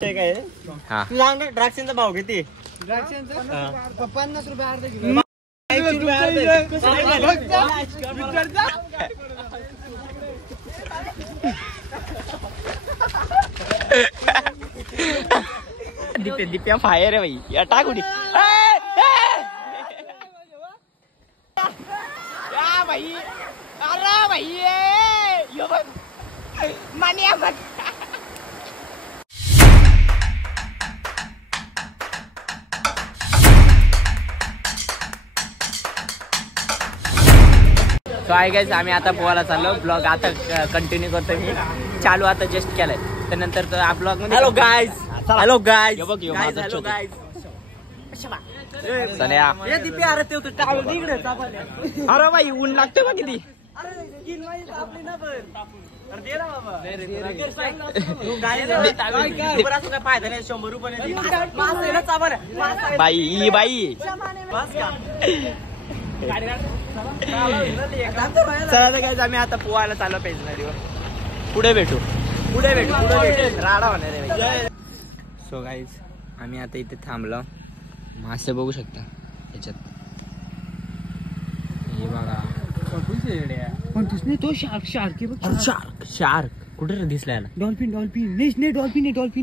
काय हा तुला द्राक्षांचा भाव किती? द्राक्षांचा 50 रुपये अर्धा किलो. दिप्या फायर आहे भाई या टाक उडी भाई अरे भाई मानिया सो आहे गाइस आम्ही आता पोहायला चाललो. ब्लॉग आता कंटिन्यू करतो मी. चालू आता जस्ट केलाय त्यानंतर ब्लॉग मध्ये hello guys hello guys hello guys सन्या अरे भाई ऊन लागतं बा किती. फायदा नाही 100 रुपये बाई बाई चला तर गाइस आम्ही आता पोहायला चाललो पेज नदीवर. पुढे भेटू राडा होणार आहे. सो गाइस आम्ही आता इथे थांबलो. मासे बघू शकता याच्यात. हे बघा तो शार्क शार्क कुठे दिसलाय? डॉल्फिन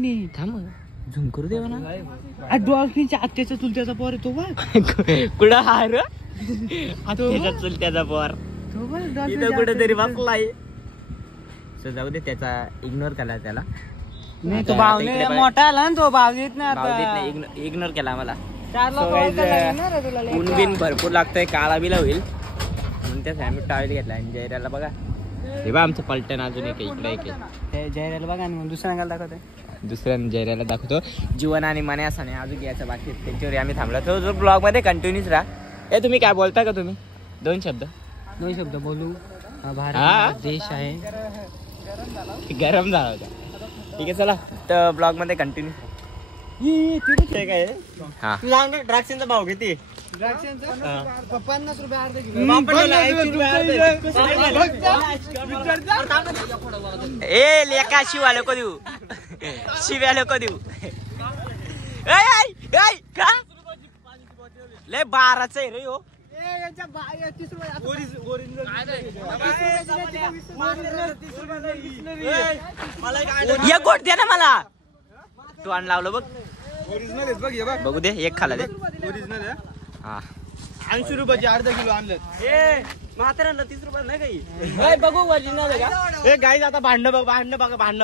आहे. थांब झूम करू दे ना. डॉल्फिनच्या आत्याचा चुलत्याचा पोर आहे तो बघ. कुठं हार त्याचा चुलत्याचा पोर इथं कुठेतरी बसलाय. सो जाऊ दे त्याचा इग्नोर केला त्याला. नाही तो भाव मोठा आला ना तो भाव देत नाही. इग्नोर केला आम्हाला. ऊन बिन भरपूर लागतोय काळा बिला होईल म्हणून त्या आम्ही टावेल घेतला. आणि जयराला बघा हे बा आमचं पलटण अजून एक इकडे एक जयराला बघा आणि दुसऱ्या दाखवतोय. दुसऱ्या जयराला दाखवतो. जीवन आणि मन्यासाने अजून यायचं बाकी त्यांच्यावर आम्ही थांबलो. तो जो ब्लॉग मध्ये कंटिन्यूच राहा. तुम्ही काय बोलता का? तुम्ही दोन शब्द बोलू. भारत देश आहे गरम झाला होता. ठीक आहे चला तर ब्लॉग मध्ये कंटिन्यू. काय हा तुला द्राक्षांचा भाव किती? द्राक्षांचा 50 रुपये अर्धा किलो. ए लेका शिव्या लोक देऊ का लय 12च आहे रे हो. एक गोट दे ना मला. तू आण लावलं बघ. ओरिजिनल बघ हे बघ. बघू दे एक खाला दे. ओरिजिनल हा 80 रुपयाचे अर्धा किलो आणलं. म्हाताऱ्यांना 30 रुपये नाही काही. बघू ओरिजिनल आहे का? हे गाईज आता भांडणं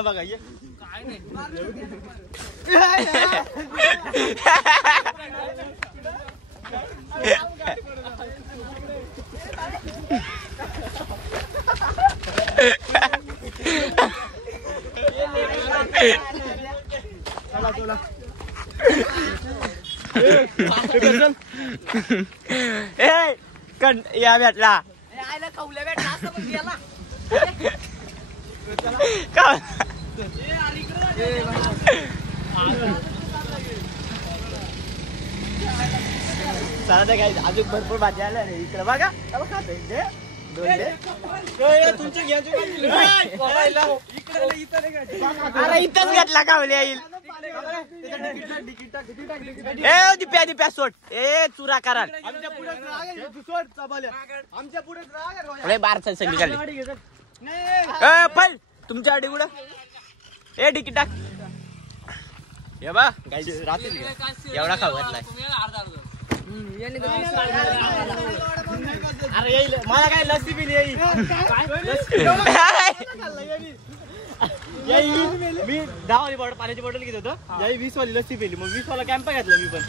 बघा ये काय नाही. चला या भेटला चला काय अजून भरपूर भाजी आल्या रे इकडे बघा. अरे इथंच घेतला का येईल. ए दिप्या सोड. ए चुरा करा अरे बारचा संगी काढली. पण तुमच्या आडी कुठं ए तिकीट टाक. हे बा एवढा खाऊ घातलाय. अरे येईल मला काय लस्सी पिली येईल. मी 10 वाली बॉटल पाण्याची बॉटल घेत होतो. याही 20 वाली लस्सी पिली. मग 20 वाला कॅम्प घेतला मी पण.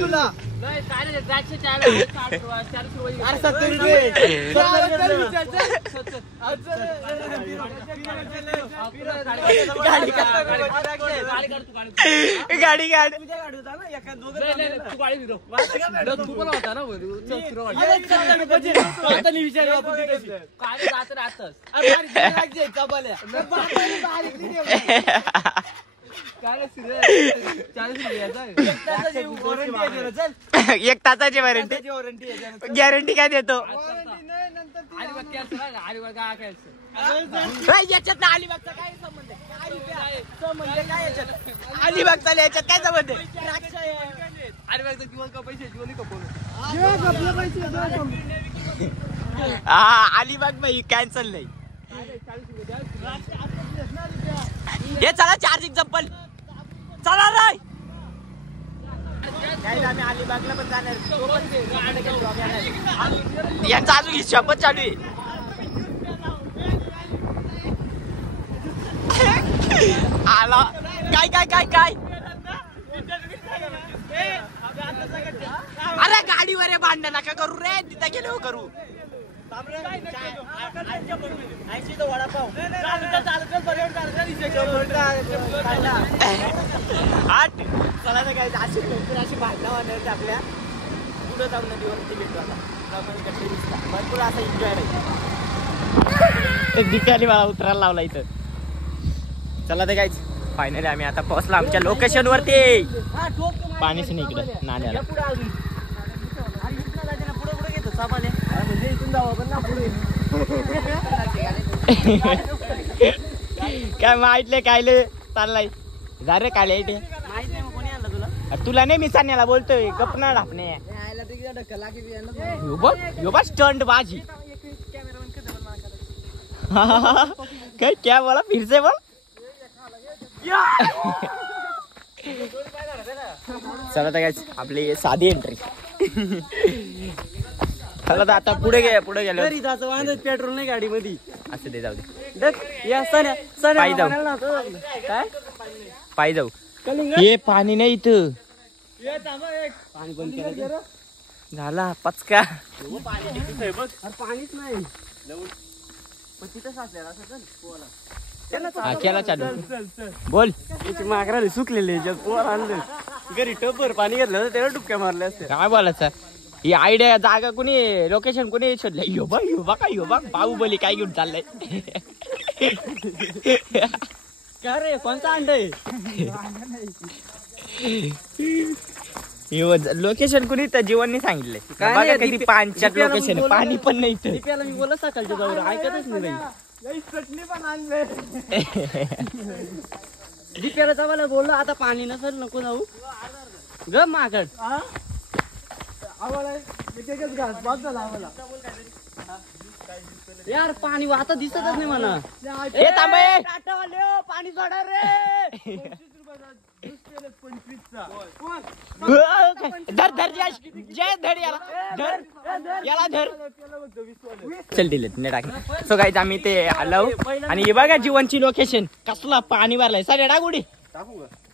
तुला अरे 70 रुपये गाडी काढ. एक तासाची वॉरंटी गॅरंटी काय देतो. याच्यात ना अलिबागचा काय संबंध आहे? संबंध काय याच्यात? अलिबागचा याच्यात काय संबंध आहे? अलिबागचा जीवन का पैसे जीवन कपवलं. हा अलिबाग बाई कॅन्सल नाही. हे चला चार्जिंग चप्पल चला रे. आम्ही अलिबागला पण जाणार. यांचा अजून ही शपथ चालू आहे. आला काय काय काय काय. अरे गाडीवर आहे भांडण नका करू रे. तिथे गेलो करू. चला ना काय अशी भरपूर अशी भांडणं होणार आपल्या पुढे जाऊन नदीवरती भेटू. आता भरपूर असा एन्जॉय राहील. दिकाली मला उतरायला लावला इथं. चला तर काय फायनली आम्ही आता पोहोचलो आमच्या लोकेशन वरती. पाणीच नाही इकडे नाल्याला. काय माहितले कायले चाललाय जा रे काले इथे. तुला नाही मी सांगण्याला बोलतोय गपना ढापणे. यो बस स्टंट बाजी. काय क्या बोला फिर से बोल. चला तर काय आपली साधी एंट्री. चला तर आता पुढे गेलो. पेट्रोल नाही गाडी मध्ये. असं दे जाऊ दे. पायी जाऊ. काय पायी जाऊ. हे पाणी नाही इथं. पाणी बंद केलं झाला पचका. पाणीच नाही. केला चालू बोल. माकराने सुकलेले पोर आणलं घरी टपर पाणी घेतलं त्याला डुबक्या मारल्या असते. काय बोलायचं ही आयडिया जागा कोणी लोकेशन कोणी शोधलं. योबा बाहुबली काय घेऊन चाललंय. काय रे कोणता अंड आहे. लोकेशन कोणी तर जीवनने सांगितलंय. बघा किती पाण्यात लोकेशन पाणी पण नाही इथं. दीप्याला मी बोलत सकाळच्या जाऊन ऐकतच नाही. चटणी पण आणले. दीप्याला जावायला बोललो आता पाणी नसेल नको जाऊ ग माकड. यार पाणी आता दिसतच नाही म्हणा. पाणी सोडा रे. धर जय धर याला धर. चल दिले तिने टाक. सो गाईज आम्ही ते आलो आणि हे बघा जीवनची लोकेशन. कसला पाणी भरलाय सारे टाकुडी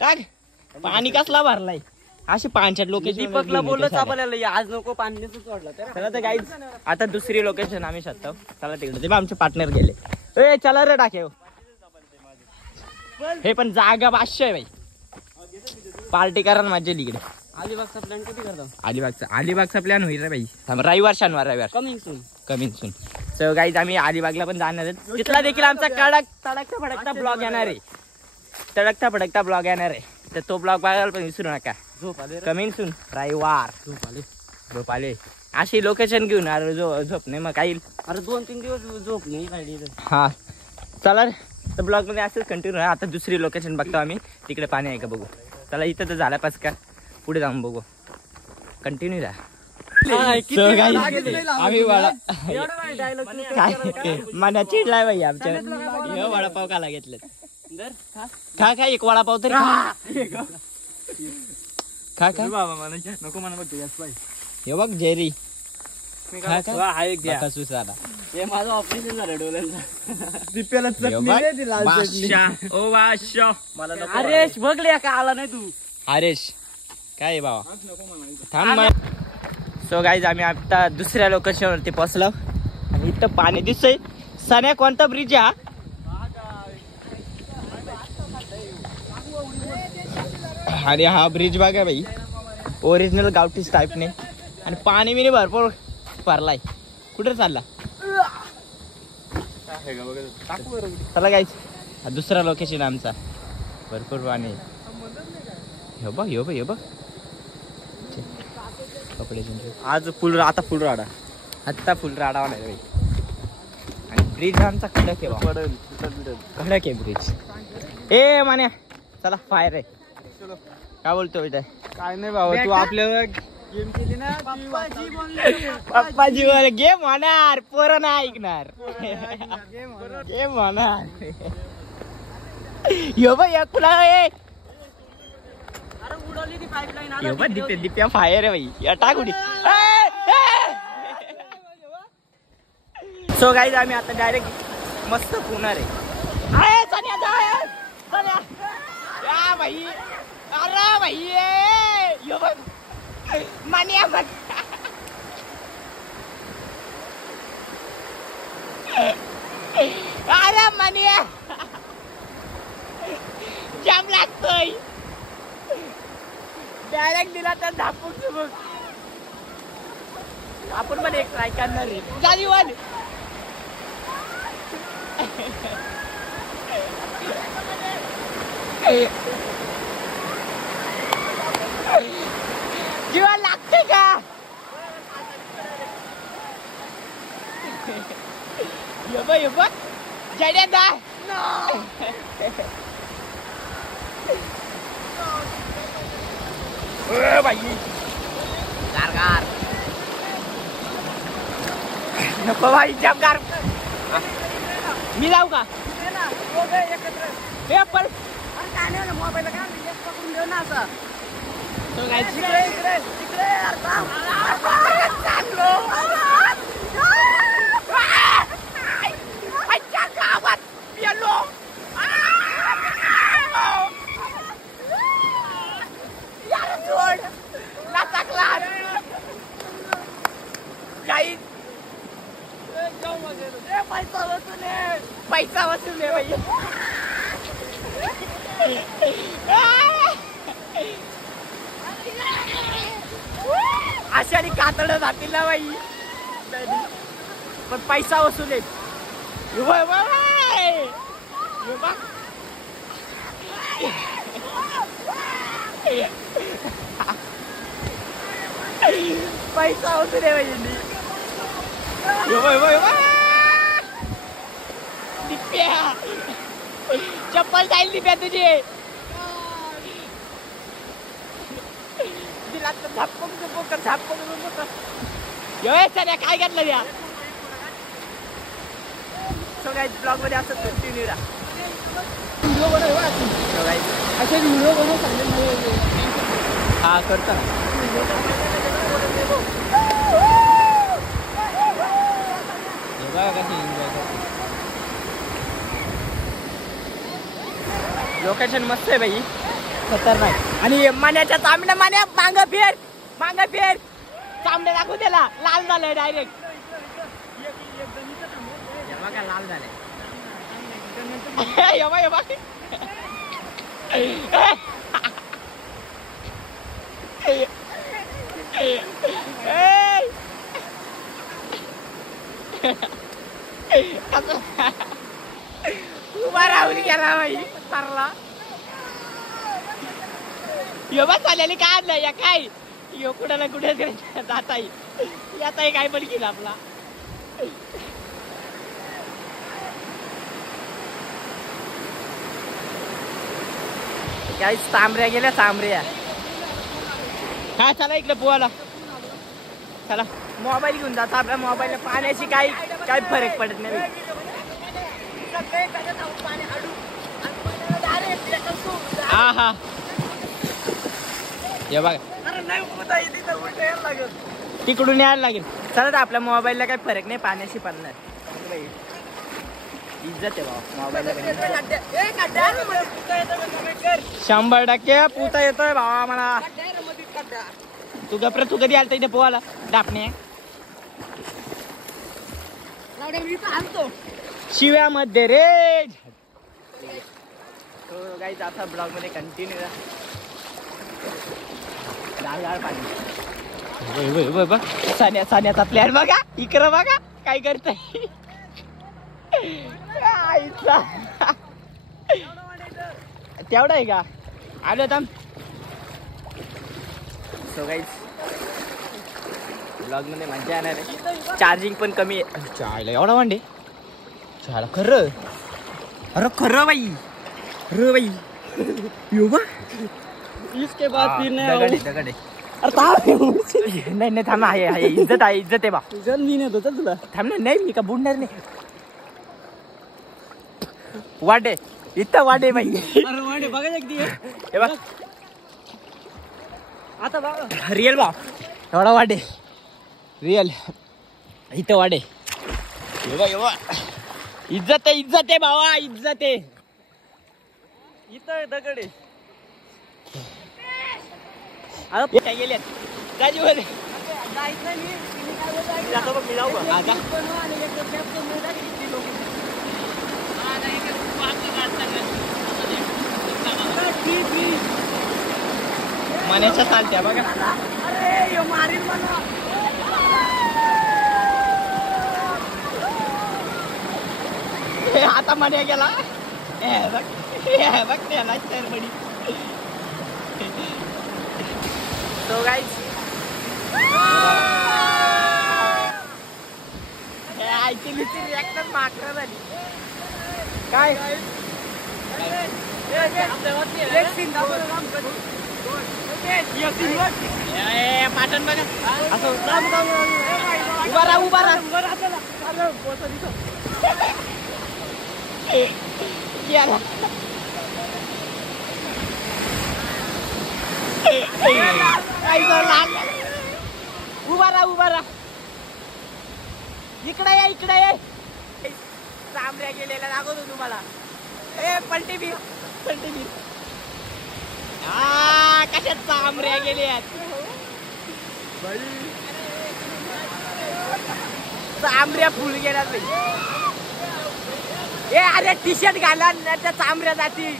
टाक. पाणी कसला भरलाय. अशी पाण्यात लोकेशन. दीपकला बोललो चापायला आज नको पाणी सोडलं. चला तर गाईज आता दुसरी लोकेशन आम्ही शोधतो. चला तिकडे ते आमचे पार्टनर गेले. ए चला रे टाके. हे पण जागा 500 आहे भाई. पार्टी करा ना माझ्या इकडे. अलिबागचा प्लॅन कधी करतो. अलिबागचा प्लॅन होईल रे भाई. रविवार शनिवार कमिंग सून. सो गाईज आम्ही अलिबागला पण जाणार आहेत. तिथला देखील आमचा तडकता फडकता ब्लॉग येणार आहे. तर तो ब्लॉग बघायला पण विसरू नका. कमिंग सून रविवार. झोप आले अशी लोकेशन घेऊन. अरे झोप नाही मग काही. अरे 2-3 दिवस झोप नाही काढली. हा चला तर ब्लॉग मध्ये असंच कंटिन्यू आहे. आता दुसरी लोकेशन बघतो आम्ही. तिकडे पाणी आहे का बघू. चला इथं तर झाला पास का पुढे जाऊन बघू. कंटिन्यू राहा. आम्ही मना चिडलाय बाई आमच्या. वडापाव खायला घेतलं. खा एक वडापाव तरी खा बाबा मला नको म्हणा बघ. हे बघ जेरी सुसारा. हे माझं ऑपरेशन झालं डोळ्यांचं. हरेश बघले का आला नाही तू. हरेश काय बाबा थांब. सो गाईज आम्ही आता दुसऱ्या लोकेशन वरती पोहोचलो आणि इथं पाणी दिसतंय. सन्या कोणता ब्रिज हा. अरे हा ब्रिज बघा भाई. ओरिजिनल गावठी टाईपने आणि पाणी बिनी भरपूर भरलाय. कुठे चालला. चला गाईज दुसरा लोकेशन आमचा. भरपूर पाणी. हे बघ कपडे आज आता फुल राडा होणार भाई. आणि ब्रिज आमचा कडक आहे बाबा. कडक आहे ब्रिज. ए मान्या चला फायर आहे. काय बोलतो बेटा? काय नाही बाबा तू आपल्याला गेम केली ना पप्पाजी वर गेम होणार पोरं नाही ऐकणार. गेम होणार. यो बा या कुला उडवली ती पाईपलाईन. यो बा दिप्या फायर आहे भाई. या टाक उडी. सो गाईज आम्ही आता डायरेक्ट मस्त पुणार आहे. चण्या जा चण्या या भाई. अरे भाई यो बघ मान्या बघ. अरे मान्या जाम लागतोय. डायरेक्ट दिला तर झापूक चुबूक. आपण पण एक ट्राय करणार आहे. जाजीवन जीवन लागते का? ये बघ जड्या दा भाई गार नको भाई जब गार. मी जाऊ का? पण मोबाईल काय पकडून देऊ ना असं. गावात गेलो. काही पैसा वसूल भाई. अशाने कातड जातील ना बाई. पण पैसा वसूल आहे. पैसा वसूल आहे बाई. दिप्या चप्पल जाईल दिप्या तुझी. दिला तर झापक. काय घेतलं या सगळ्या ब्लॉग मध्ये असं कंटिन्यू राहा. असे व्हिडिओ बनवून सांगेल. हा करतो ना. लोकेशन मस्त आहे भाई. खतरनाक. आणि मान्याच्या तांबड्या मान्या मांग फेर तांबड्या दाखवू त्याला. लाल झालंय डायरेक्ट. बघा लाल झालंय. उभा राहून गेला बाई सरला. यो बस आलेली काय आणलं या काय यो कुठे कुठे जाता याताही काय पण केलं आपला. काही तांबऱ्या गेल्या तांबऱ्या. हा चला इकडे पोहायला चला. मोबाईल घेऊन जातो. आपल्या मोबाईलला पाण्याची काही फरक पडत नाही. हा हा हे बघा तिकडून यायला लागेल. चला तर आपल्या मोबाईलला काही फरक नाही पाण्याशी पडणार. इज्जत आहे बाबा मोबाईलला. 100% पुता येतोय भावा मला. तू गप्र तू कधी आलता इथे पोहायला डापणे शिव्यामध्ये रे. तो गाईज आता ब्लॉग मध्ये कंटिन्यू सान्याचा प्लॅन बघा. इकडं बघा काय करताय. तेवढा आहे का? आलो थांब. सो गाईज ब्लॉग मध्ये मजा येणार आहे. चार्जिंग पण कमी आहे. एवढा वांडे शाळा खरं अरे खरं बाई खरं बाई येऊ बा इसके बाद फिर नहीं दगड आहे, दगड आहे. अरे थांब नाही नाही थांब आहे इज्जत आहे बा चल मी नेतो चल तुला थांब ना नाही मी का बुडणार नाही वाटे इथं वाटे बाई अरे वाटे बघा एकदी हे बघ आता बघा रिअल बा एवढा वाटे रिअल इथं वाटे इज्जत आहे भावा इज्जत आहे इथं दगड आहे अरे काय गेले राजू बोल जातो बघ मी जाऊ का आता मनाच्या चालत्या बघा आता मने गेला बघ त्याला तरबडी So guys, रिॲक्शन मात्र झाली काय पाटण बघा असं उभा राहा उभा राहा इकडे ये तांबड्या गेलेला दाखवतो तुम्हाला ए पलटी बीर कशात तांबड्या गेल्यात तांबड्या फुल गेल्यात ए अरे टी शर्ट घाला त्या तांबड्या जातील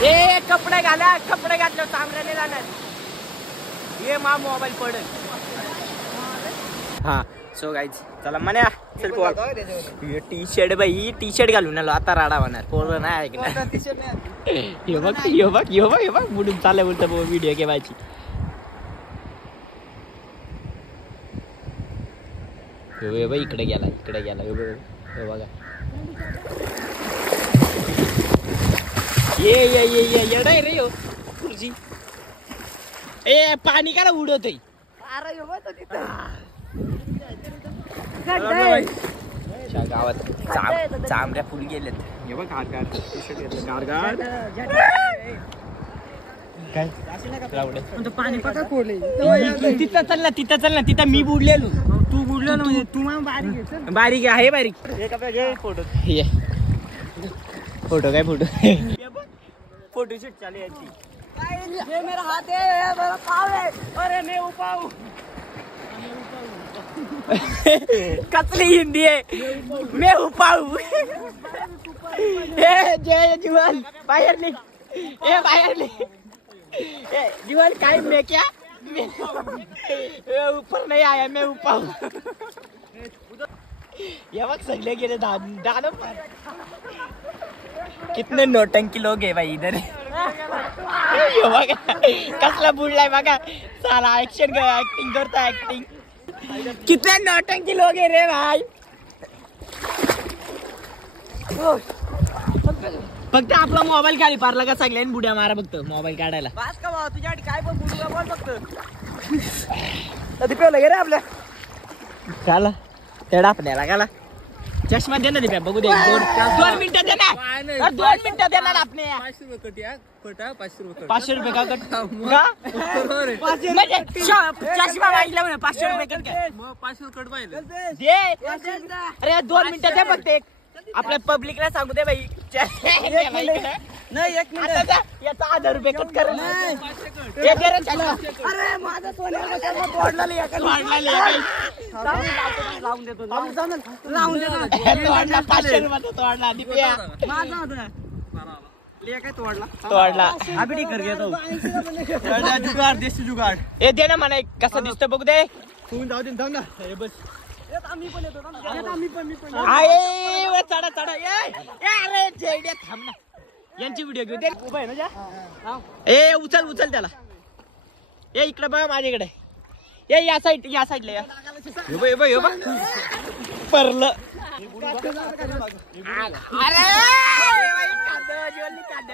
ए कपडे घातलं तांबड्याने जाणार ये मा मोबाईल पडेल हा सो गाईज चला म्हण्या चल टी शर्ट घालून आलो आता राडा होणार पोरं नाही ऐकणार हे बघ बुडून चाललं बोलतं व्हिडिओ केवायची इकडे गेला हे बघा ये येडाय रे यो खुर्ची ए पाणी काला उडवतोय गावात चांबड्या फुल गेलेत हे बघ पाणी पका खोले तिथं चल ना तिथं मी बुडलेलो तू बुडलेलो म्हणजे तू मला बारीक आहे बारीक फोटो काय फोटो फोटोशूट चालू है ये मेरा हाथ है मेरा पाँव है अरे मैं उपाऊ कसली हिंदी आहे मैं उपाऊ जय जीवन बाहेर निघ जीवन काय मैं क्या ऊपर नहीं आया मैं उपाऊ ये वक्त सगले गेले दानो कितने नौटंकी लोग है भाई इधर कसला बुडलाय बघा साला ऍक्टिंग करता ऍक्टिंग कितने नौटंकी लोग है रे भाई फक्त आपला मोबाईल खाली पारला का सगळ्यांनी बुड्या मारा फक्त मोबाईल काढायला बास का भावा तुझ्यासाठी काय पण बुडूला बोल फक्त दिपेवलं गे रे आपल्या काला तेडा आपल्याला काला चष्मा दे ना दिप्या बघू दे 2 मिनिटं दे ना 2 मिनिटं देणार आपले 500 रुपये कट या कट 500 रुपये 500 रुपये का कट का म्हणजे चष्मा मागितला म्हणे 500 रुपये कट काय मग 500 कट पाहिजे दे अरे 2 मिनिटं दे फक्त एक आपल्या पब्लिकला सांगू दे भाई नाही 1 मिनिट याचा 1000 रुपये कट कर हे दे रे चष्मा अरे माझा सोन्याचा चष्मा तोडला लावून देतो लावून देतो तोडला 500 रुपये तोडला दिप्या माझा होता ले काय तोडला अभी ठीक कर घेतो जुगाड देशी जुगाड हे दे ना मला कसं दिसतं बघू दे तू जाऊ दे थांब ना हे बस आम्ही पण येतो आम्ही पण आहे चढा अरे जेड्या थांब ना यांची व्हिडिओ घेऊ दे उभा आहे ना जा ए उचल त्याला ए इकडे बघा माझ्याकडे या साईडला या परलं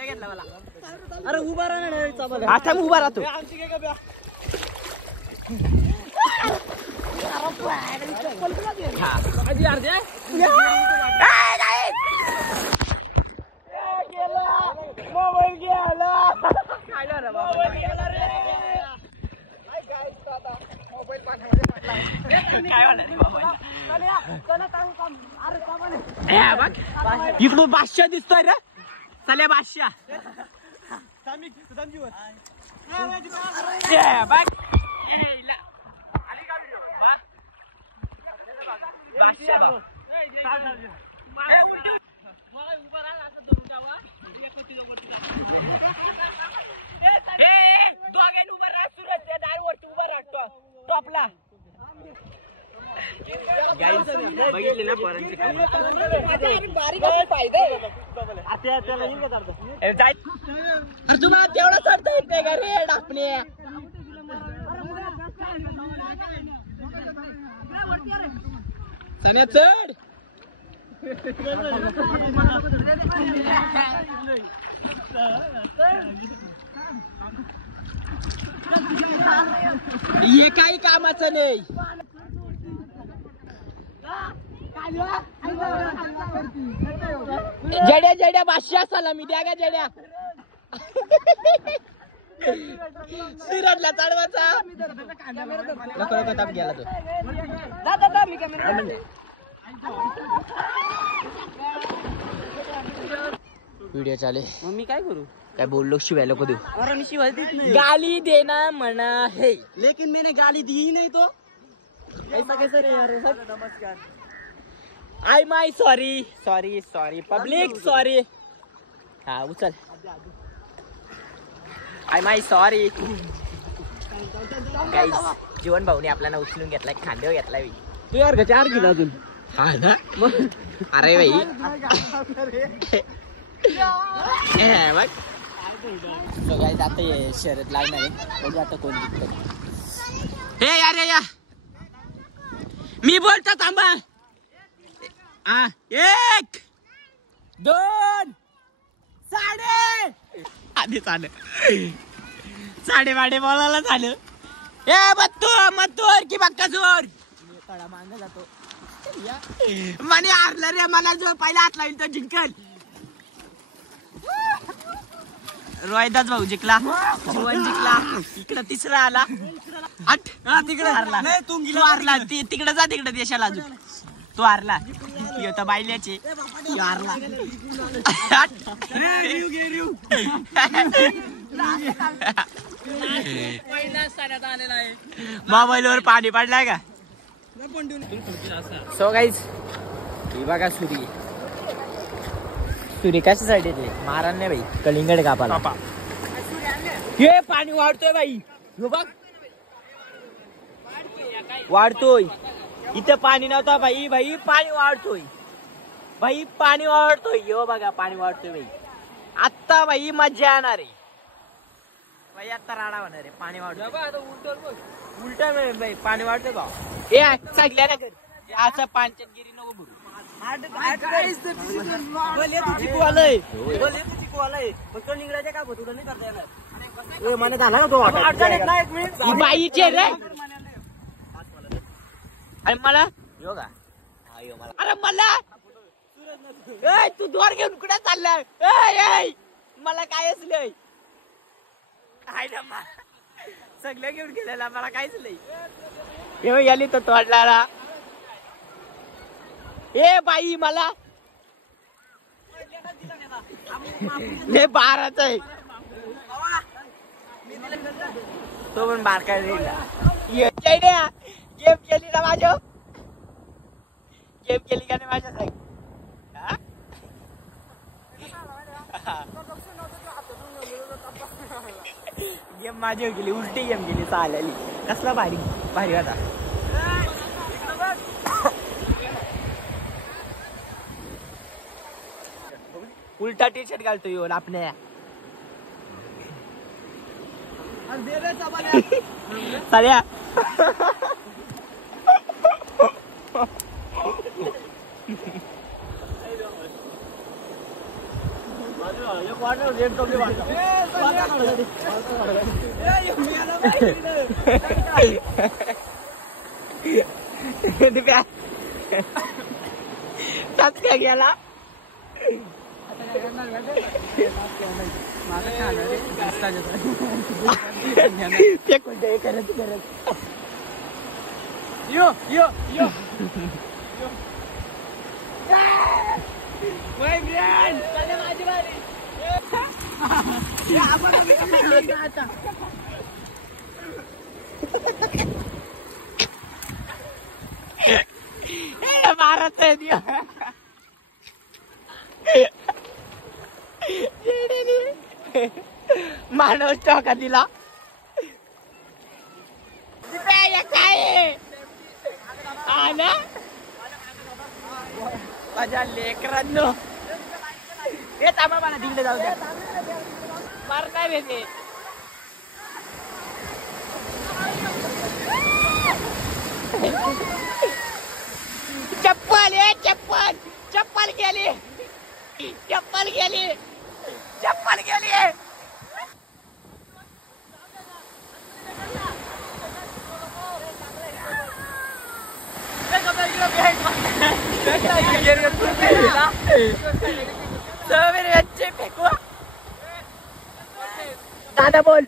घेतला मला. अरे उभा राहा आता मी उभा राहतो. इकडून बादशाह दिसतोय रे. चले बादशाह टॉपला बघितले ना पोरांची तुम्हाला तेवढं चढता येते का रे डापणे. चढ हे काही कामाचं नाही. जड्या बादशाह सलामी द्या का जड्या. सुरतला चढवायचा गेला तो. व्हिडिओ चाले. मग मी काय करू. काय बोललो शिवाय लोक देऊ. अरे मी शिवाय देत नाही. गाली देना मना है लेकिन मैंने गाली दी ही नहीं तो ऐसा कैसे रे यार. नमस्कार. I my sorry public sorry. हा उचल. I my sorry. गाईस जीवन भाऊने आपल्याला उचलून घेतलाय, खांद्यावर घेतलाय. तू यार का 4 किलो अजून. हा ना. अरे भाई बघ. So guys, आता हे शर्यत लागणार आहे. बघू आता कोण जिंकत. हे यार या मी बोलतो थांबा. 1 2 साडे आधी चाल साडे बोलायला झालं. ए मत्तूर की बक्का जोर थोडा मांग जातो. म्हणे हारला रे. मला जो पहिला हात लावेल तो जिंकल. रोहिदास भाऊ जिंकला. जीवन जिंकला. इकडे तिसरा आला. 8 तिकडे हारला. तू हारला. तिकडे जा तिकडे देशाला. अजून तो हारला. होता बायल्याचे हारला. मोबाईल वर पाणी पडलाय का. सो गाईज ही बघा सुरी कशासाठी येतले. मारण नाही भाई. कलिंगड कापाला. हे पाणी वाढतोय बाई. बघ वाढतोय. इथं पाणी नव्हता भाई. पाणी वाढतोय. पाणी वाढतोय. यो बघा पाणी वाढतोय भाई. आत्ता भाई मजा येणार आहे भाई. आत्ता राडा होणार आहे. पाणी वाढतोय. उलटा भाई पाणी वाढतोय भाऊ. हे सांगल्या ना असं पांचनगिरी नको भरू. निघायचे का तुला नाही करता येणार. मला झाला ना तो बाईचे रे. अरे मला अरे मला तू द्वार घेऊन कुठे चाललाय. मला काय असलंय सगळं घेऊन गेलेला. मला काहीच नाही. याली तो तोडला. ए बाई मला ले 12च आहे. तो पण बारका गेम केली ना माझ्या. गेम केली का नाही माझ्या साईड. गेम माझी गेली. उलटी गेम गेली. चालली. कसला भारी होता. उलटा टी शर्ट घालतो यो आपल्या. साल्या त्यात काय गेला करत यो यो यो माझी बारी आता भारत आहे दिया मानव टोका दिला काय ना माझ्या लेकरांनो हे थांबा मला तिकडे जाऊ द्या मारणार आहे ते चप्पल आहे चप्पल चप्पल गेली चप्पल गेली चप्पल गेली मेरे बच्चे फेंको दादा बोल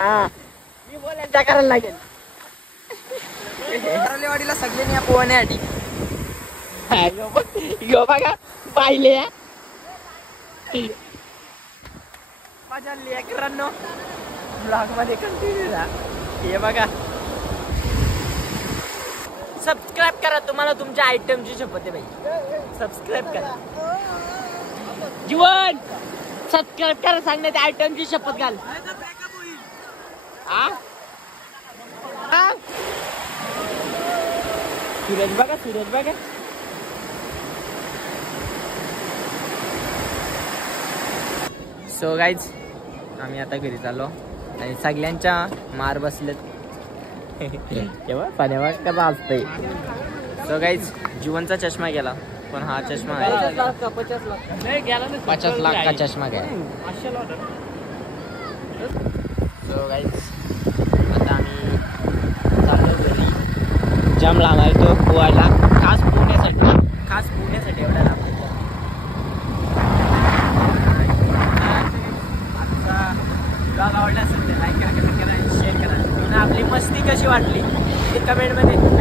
हा मी बोलायला करायला लागेल वाडीला सगळ्यांनी या पोहण्यासाठी यो बघा पाहिले माझ्या लेकरांनो ब्लॉग मध्ये कंटिन्यू राहा हे बघा सबस्क्राईब करा तुम्हाला तुमच्या आयटमची शपथ आहे भाई सबस्क्राईब करा जीवन सबस्क्राईब करा सांगण्यात आयटमची शपथ घाल हा सूरज बघा सूरज बघा सो गाईज आम्ही आता घरी चाललो आणि सगळ्यांच्या मार बसलेत तेव्हा पाण्यावर कसा असतंय सो गाईज जीवनचा चष्मा गेला पण हा चष्मा आहे 50 लाख का चष्मा गेला सो गाईज आता आम्ही चाललो घरी जाम लांब आहे तो पोहायला खास पुण्यासाठी एवढा लांब आहे ब्लॉग आवडला असेल तर लाईक करा कमेंट करा शेअर करा आपली मस्ती कशी वाटली ते कमेंट मध्ये